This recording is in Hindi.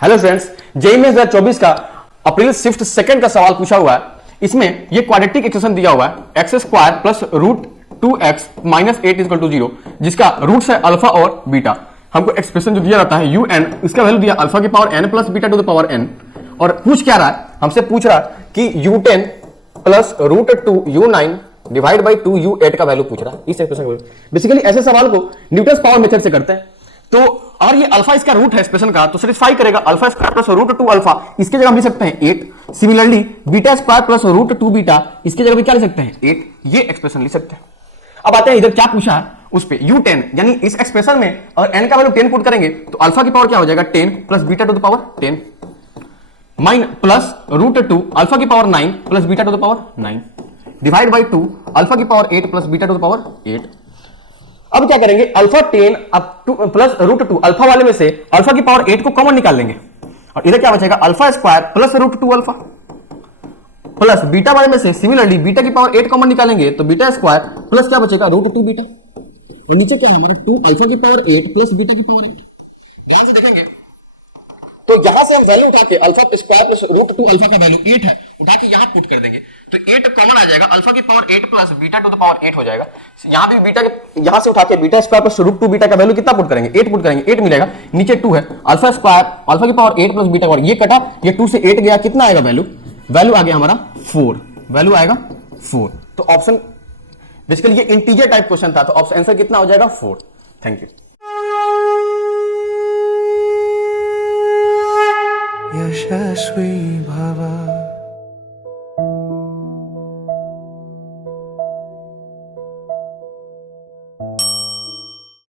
हेलो फ्रेंड्स, जेईई में 2024 का अप्रैल शिफ्ट सेकंड का सवाल पूछा हुआ है। इसमें ये क्वाड्रेटिक इक्वेशन दिया हुआ है x square plus root 2x minus 8 equal to 0, जिसका रूट्स है अल्फा और बीटा। हमको एक्सप्रेशन जो दिया जाता है यू एन, इसका वैल्यू दिया अल्फा की power n plus beta to the power n। और पूछ क्या रहा है, हमसे पूछ रहा है कि u10 plus root 2 u9 divide by 2 u8 का वैल्यू पूछ रहा है। इस एक्सप्रेशन का बेसिकली ऐसे सवाल को न्यूटन पावर मेथड से करते हैं। तो और ये अल्फा इसका रूट है एक्सप्रेशन का, तो सेटिस्फाई करेगा alpha square plus root 2 alpha, इसके जगह हम लिख सकते हैं 8। Similarly beta square plus root 2 beta, इसके जगह भी क्या लिख सकते हैं 8। ये एक्सप्रेशन लिख सकते हैं। अब आते हैं इधर क्या पूछा है उस पे u10, यानी इस एक्सप्रेशन में और n का वैल्यू 10 पुट करेंगे तो अल्फा की पावर क्या हो जाएगा 10 plus beta to the power 10 minus plus root 2 alpha की power 9 plus beta to the power 9 divide by 2 alpha की power 8 plus beta to the power 8। अब क्या करेंगे, alpha 10 up to plus root 2 alpha वाले में से अल्फा की पावर 8 को कॉमन निकाल लेंगे और इधर क्या बचेगा alpha square plus root 2 alpha plus beta वाले में से सिमिलरली बीटा की पावर 8 कॉमन निकालेंगे तो बीटा स्क्वायर प्लस क्या बचेगा रूट 2 बीटा, और नीचे क्या है हमारा 2 अल्फा की पावर 8 प्लस बीटा की पावर 8। ध्यान से देखेंगे तो यहां से हम वैल्यू उठा के alpha square plus root 2 alpha का वैल्यू 8 है, उठा के यहां पुट कर देंगे तो 8 कॉमन आ जाएगा, अल्फा की power 8 plus beta to the power 8 हो जाएगा। यहां भी बीटा के यहां से उठा के beta square plus root 2 beta का वैल्यू कितना पुट करेंगे 8 पुट करेंगे, 8 मिलेगा। नीचे 2 है अल्फा स्क्वायर अल्फा की पावर 8 प्लस बीटा का, ये कटा, ये 2 से 8 गया, कितना आएगा वैल्यू, वैल्यू आ गया हमारा 4, वैल्यू आएगा 4। तो ऑप्शन बेसिकली ये इंटीजर टाइप क्वेश्चन था, तो ऑप्शन आंसर कितना हो जाएगा 4। Thank you. यशस्वी भव।